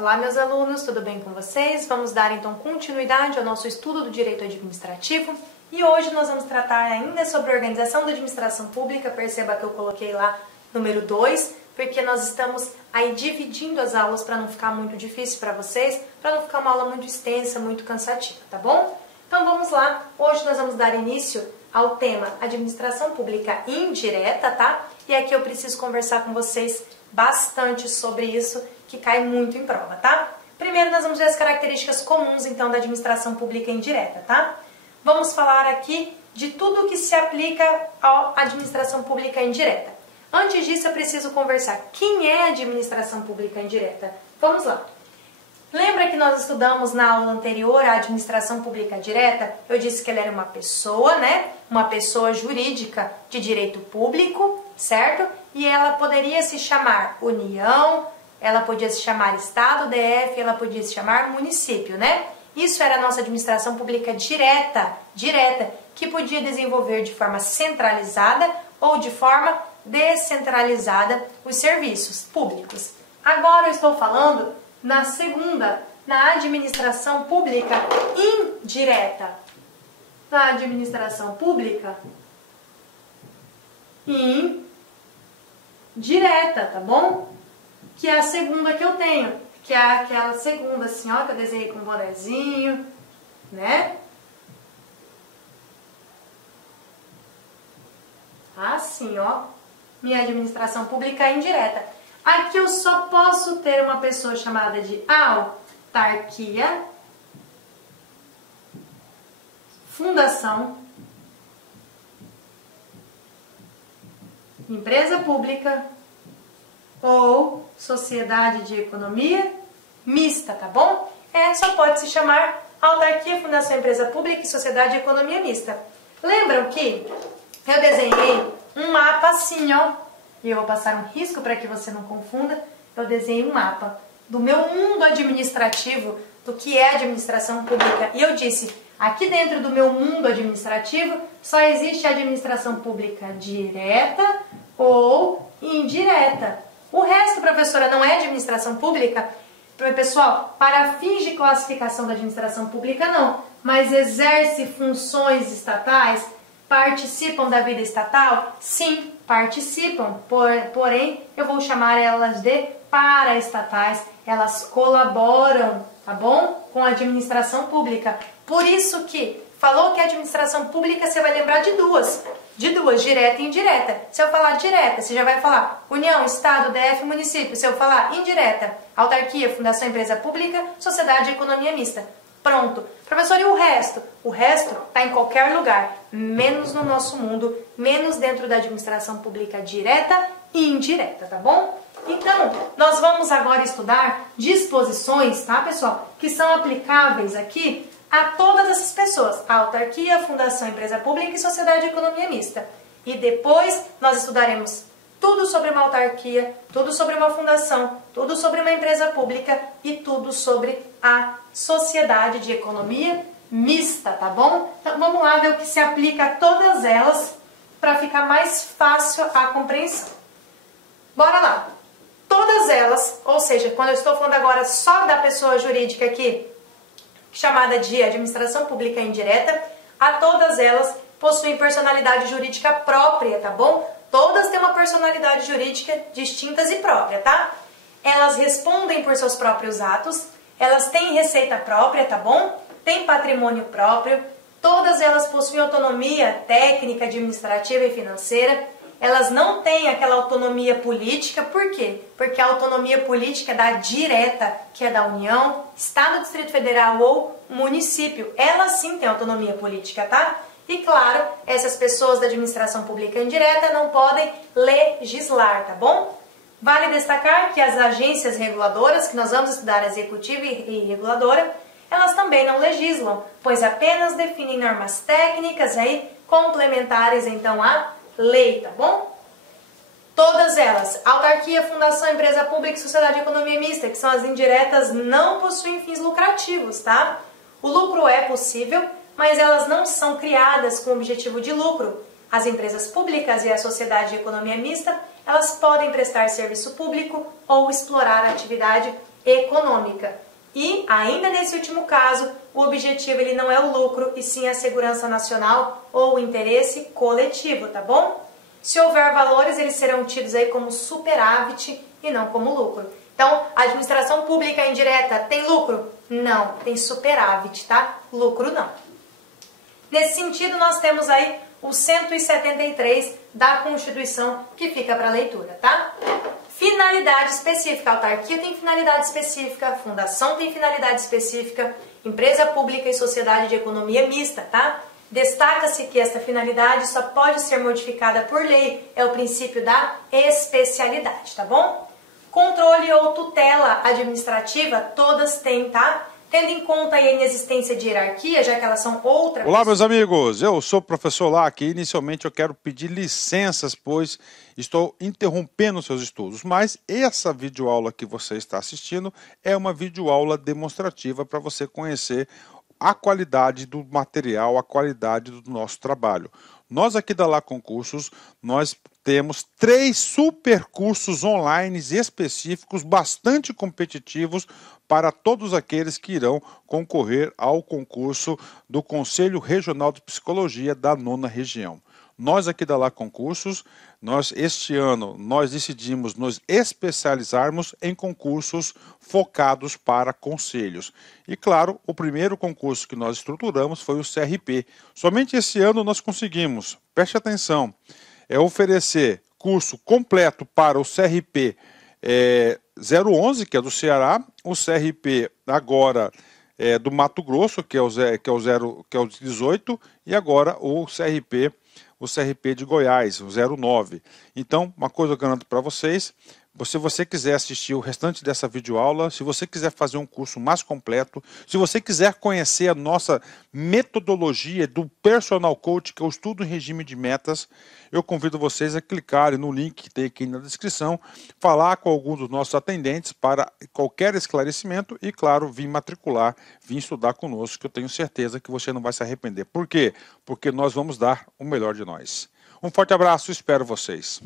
Olá, meus alunos, tudo bem com vocês? Vamos dar então continuidade ao nosso estudo do direito administrativo e hoje nós vamos tratar ainda sobre a organização da administração pública. Perceba que eu coloquei lá número 2, porque nós estamos aí dividindo as aulas para não ficar muito difícil para vocês, para não ficar uma aula muito extensa, muito cansativa, tá bom? Então vamos lá, hoje nós vamos dar início ao tema administração pública indireta, tá? E aqui eu preciso conversar com vocês bastante sobre isso, que cai muito em prova, tá? Primeiro nós vamos ver as características comuns, então, da administração pública indireta, tá? Vamos falar aqui de tudo que se aplica à administração pública indireta. Antes disso, eu preciso conversar. Quem é a administração pública indireta? Vamos lá. Lembra que nós estudamos na aula anterior a administração pública direta? Eu disse que ela era uma pessoa, né? Uma pessoa jurídica de direito público, certo? E ela poderia se chamar União, ela podia se chamar Estado, DF, ela podia se chamar município, né? Isso era a nossa administração pública direta, que podia desenvolver de forma centralizada ou de forma descentralizada os serviços públicos. Agora eu estou falando na segunda, na administração pública indireta. Na administração pública indireta, tá bom? Que é a segunda que eu tenho, que é aquela segunda assim, ó, que eu desenhei com um bonezinho, né? Assim, ó, minha administração pública indireta. Aqui eu só posso ter uma pessoa chamada de autarquia, fundação, empresa pública ou sociedade de economia mista, tá bom? Só pode se chamar autarquia, fundação, empresa pública e sociedade de economia mista. Lembram que eu desenhei um mapa assim, ó, e eu vou passar um risco para que você não confunda. Eu desenhei um mapa do meu mundo administrativo, do que é administração pública. E eu disse, aqui dentro do meu mundo administrativo, só existe a administração pública direta ou indireta. O resto, professora, não é administração pública? Pessoal, para fins de classificação da administração pública, não. Mas exerce funções estatais? Participam da vida estatal? Sim, participam. Porém, eu vou chamar elas de paraestatais. Elas colaboram, tá bom? Com a administração pública. Por isso que falou que a administração pública, você vai lembrar de duas, direta e indireta. Se eu falar direta, você já vai falar União, Estado, DF, município. Se eu falar indireta, autarquia, fundação, empresa pública, sociedade de economia mista. Pronto. Professor, e o resto? O resto está em qualquer lugar, menos no nosso mundo, menos dentro da administração pública direta e indireta, tá bom? Então, nós vamos agora estudar disposições, tá, pessoal, que são aplicáveis aqui a todas essas pessoas, a autarquia, fundação, empresa pública e sociedade de economia mista. E depois nós estudaremos tudo sobre uma autarquia, tudo sobre uma fundação, tudo sobre uma empresa pública e tudo sobre a sociedade de economia mista, tá bom? Então vamos lá ver o que se aplica a todas elas para ficar mais fácil a compreensão. Bora lá! Todas elas, ou seja, quando eu estou falando agora só da pessoa jurídica aqui, chamada de administração pública indireta, a todas elas possuem personalidade jurídica própria, tá bom? Todas têm uma personalidade jurídica distintas e própria, tá? Elas respondem por seus próprios atos, elas têm receita própria, tá bom? Têm patrimônio próprio, todas elas possuem autonomia técnica, administrativa e financeira. Elas não têm aquela autonomia política, por quê? Porque a autonomia política é da direta, que é da União, Estado, Distrito Federal ou município. Elas sim têm autonomia política, tá? E claro, essas pessoas da administração pública indireta não podem legislar, tá bom? Vale destacar que as agências reguladoras, que nós vamos estudar executiva e reguladora, elas também não legislam, pois apenas definem normas técnicas aí complementares então à lei, tá bom? Todas elas, autarquia, fundação, empresa pública e sociedade de economia mista, que são as indiretas, não possuem fins lucrativos, tá? O lucro é possível, mas elas não são criadas com o objetivo de lucro. As empresas públicas e a sociedade de economia mista, elas podem prestar serviço público ou explorar a atividade econômica. E, ainda nesse último caso, o objetivo ele não é o lucro, e sim a segurança nacional ou o interesse coletivo, tá bom? Se houver valores, eles serão tidos aí como superávit e não como lucro. Então, a administração pública indireta tem lucro? Não, tem superávit, tá? Lucro não. Nesse sentido, nós temos aí o 173 da Constituição, que fica para leitura, tá? Finalidade específica. A autarquia tem finalidade específica, a fundação tem finalidade específica, empresa pública e sociedade de economia mista, tá? Destaca-se que esta finalidade só pode ser modificada por lei, é o princípio da especialidade, tá bom? Controle ou tutela administrativa, todas têm, tá? Tendo em conta aí a inexistência de hierarquia, já que elas são outra... Olá, meus amigos, eu sou o professor Lac e inicialmente eu quero pedir licenças, pois estou interrompendo seus estudos, mas essa videoaula que você está assistindo é uma videoaula demonstrativa para você conhecer a qualidade do material, a qualidade do nosso trabalho. Nós aqui da Lá Concursos, nós temos 3 super cursos online específicos, bastante competitivos, para todos aqueles que irão concorrer ao concurso do Conselho Regional de Psicologia da 9ª Região. Nós aqui da Lá Concursos, este ano, nós decidimos nos especializarmos em concursos focados para conselhos. E claro, o primeiro concurso que nós estruturamos foi o CRP. Somente esse ano nós conseguimos, preste atenção, oferecer curso completo para o CRP 011, que é do Ceará, o CRP agora do Mato Grosso, que é o 18, e agora o CRP de Goiás, o 09. Então, uma coisa eu garanto para vocês, se você quiser assistir o restante dessa videoaula, se você quiser fazer um curso mais completo, se você quiser conhecer a nossa metodologia do Personal Coach, que é o estudo em regime de metas, eu convido vocês a clicarem no link que tem aqui na descrição, falar com algum dos nossos atendentes para qualquer esclarecimento e, claro, vir matricular, vir estudar conosco, que eu tenho certeza que você não vai se arrepender. Por quê? Porque nós vamos dar o melhor de nós. Um forte abraço, espero vocês.